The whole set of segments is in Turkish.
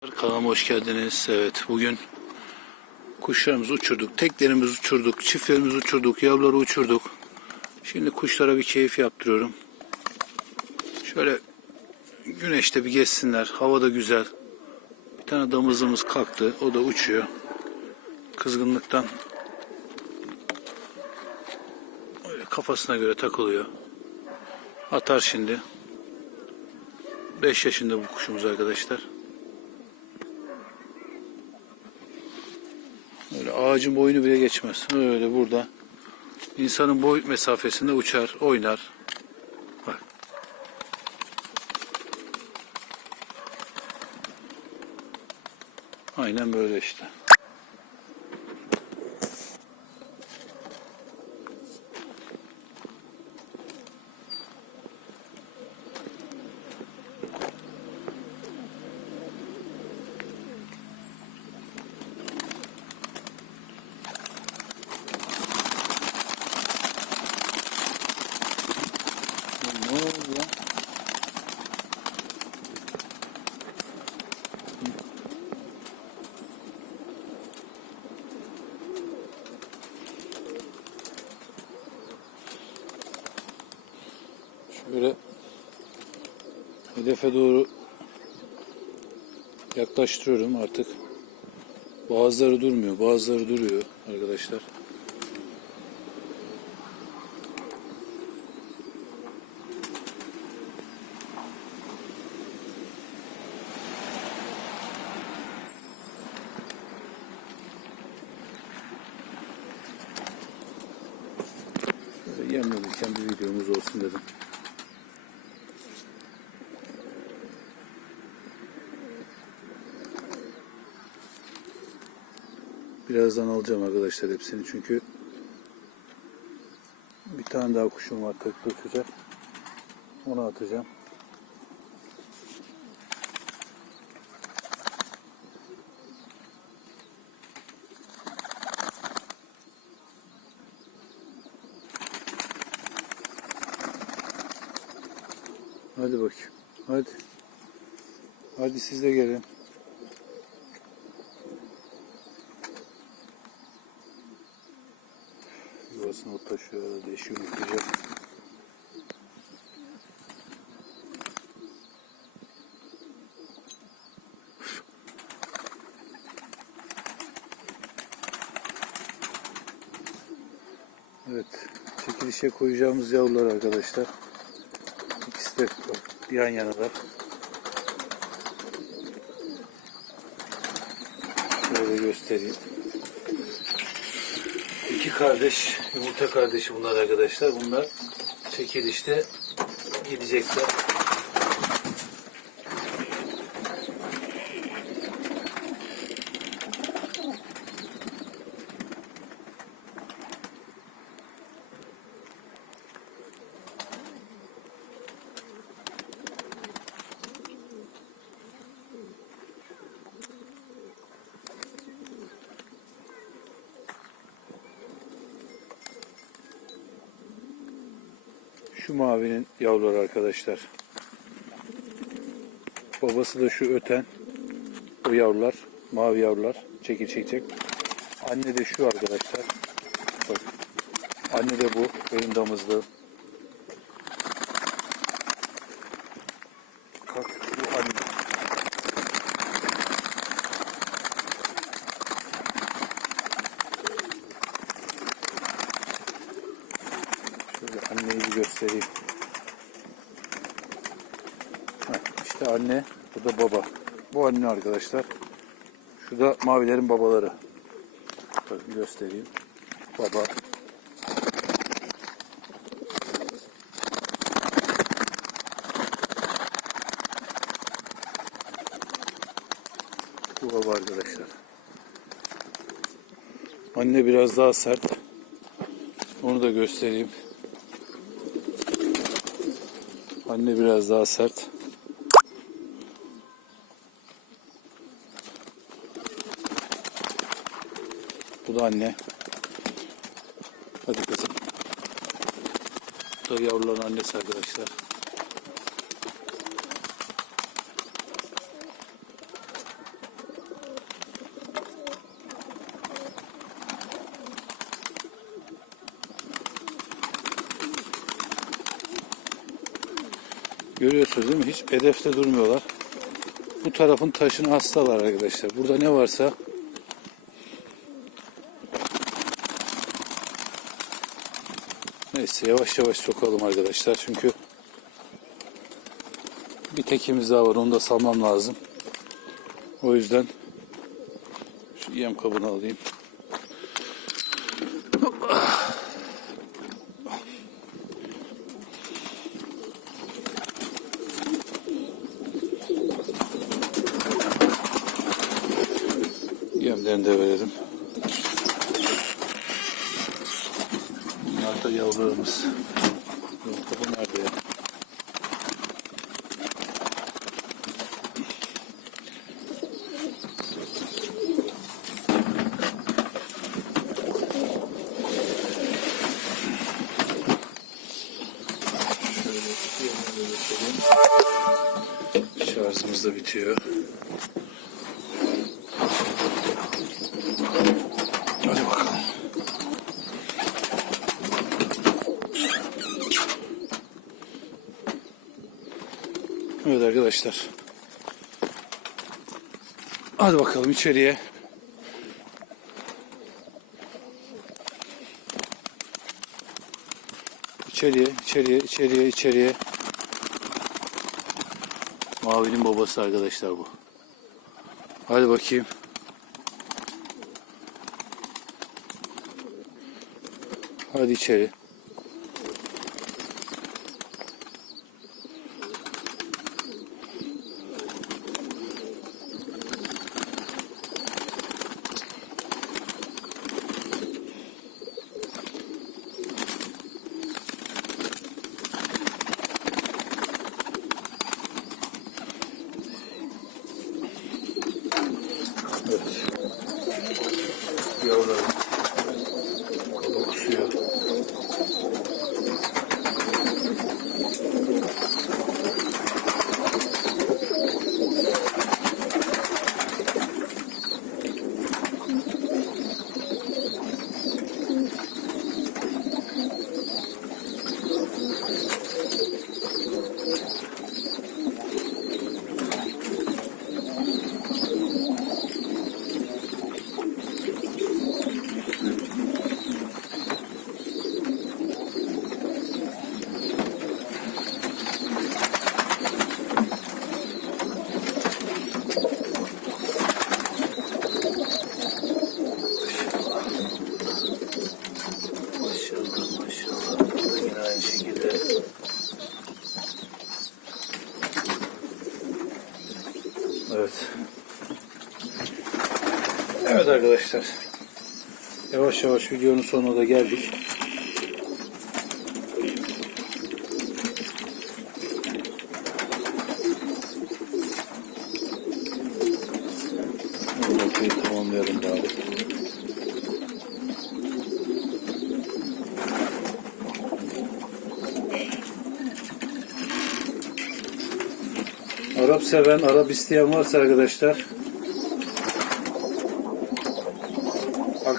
Kanalıma hoş geldiniz. Evet bugün kuşlarımızı uçurduk. Teklerimizi uçurduk. Çiftlerimizi uçurduk. Yavruları uçurduk. Şimdi kuşlara bir keyif yaptırıyorum. Şöyle güneşte bir geçsinler. Hava da güzel. Bir tane damızımız kalktı. O da uçuyor. Kızgınlıktan öyle kafasına göre takılıyor. Atar şimdi. 5 yaşında bu kuşumuz arkadaşlar. Öyle ağacın boyunu bile geçmez. Öyle burada. insanın boy mesafesinde uçar, oynar. Bak. Aynen böyle işte. Şöyle hedefe doğru yaklaştırıyorum artık. Bazıları durmuyor, bazıları duruyor arkadaşlar. Şöyle yemlenirken bir videomuz olsun dedim. Birazdan alacağım arkadaşlar hepsini çünkü bir tane daha kuşum var tek uçacak. Onu atacağım. Hadi bakayım. Hadi. Hadi siz de gelin. Taşıyor herhalde. Eşi yumurtlayacak. Evet. Çekilişe koyacağımız yavrular arkadaşlar. İkisi de yan yanalar. Şöyle göstereyim. Kardeş, yumurta kardeşi bunlar arkadaşlar. Bunlar çekilişte gidecekler. Şu mavinin yavruları arkadaşlar. Babası da şu öten. O yavrular. Mavi yavrular. Çekil çekecek. Anne de şu arkadaşlar. Bak. Anne de bu. Benim damızlığım. Kalk. Bu anne. Şöyle anneyi göstereyim. Heh, işte anne, bu da baba. Bu anne arkadaşlar. Şu da mavilerin babaları. Bakın göstereyim. Baba. Bu baba arkadaşlar. Anne biraz daha sert. Onu da göstereyim. Anne biraz daha sert. Bu da anne. Hadi kızım. Bu da yavruların annesi arkadaşlar. Görüyorsunuz değil mi? Hiç hedefte durmuyorlar. Bu tarafın taşını hastalar arkadaşlar. Burada ne varsa Neyse yavaş yavaş sokalım arkadaşlar. Çünkü bir tekimiz daha var. Onu da salmam lazım. O yüzden şu yem kabını alayım. Yemlerini de verelim. Bunlar da yavrularımız. Yumurta bu nerede ya? Şöyle yerine de göstereyim. Şarjımız da bitiyor. Evet arkadaşlar. Hadi bakalım içeriye. İçeriye, içeriye, içeriye, içeriye. Mavinin babası arkadaşlar bu. Hadi bakayım. Hadi içeri. я уже Evet arkadaşlar. Yavaş yavaş videonun sonuna da geldik. Bari. Arap seven, Arap isteyen varsa arkadaşlar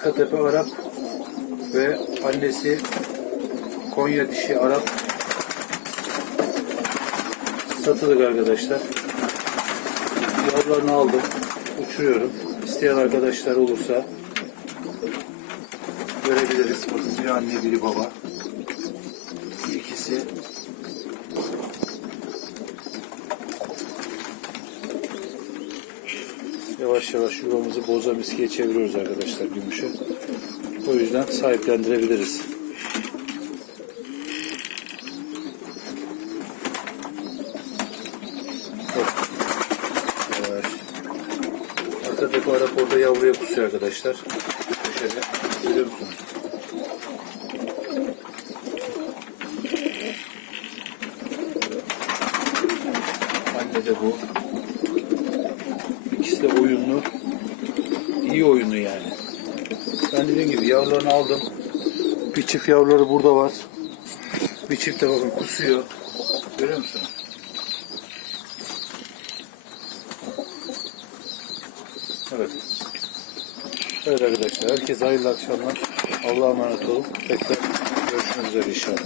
Arka tepe Arap ve annesi Konya dişi Arap satılık arkadaşlar. Yavrularını aldım. Uçuruyorum. İsteyen arkadaşlar olursa görebiliriz. Bakın biri anne biri baba. İkisi yavaş yavaş yuvamızı boza miskiye çeviriyoruz arkadaşlar gümüşü. O yüzden sahiplendirebiliriz. Arka Arap orada yavruya kusuyor arkadaşlar. Köşede. Görüyor musunuz? Anne de bu. İkisi de oyunlu. İyi oyunlu yani. Ben dediğim gibi yavrularını aldım. Bir çift yavruları burada var. Bir çift de bakın kusuyor. Görüyor musunuz? Evet. Evet arkadaşlar. Herkese hayırlı akşamlar. Allah'a emanet olun. Tekrar görüşmek üzere inşallah.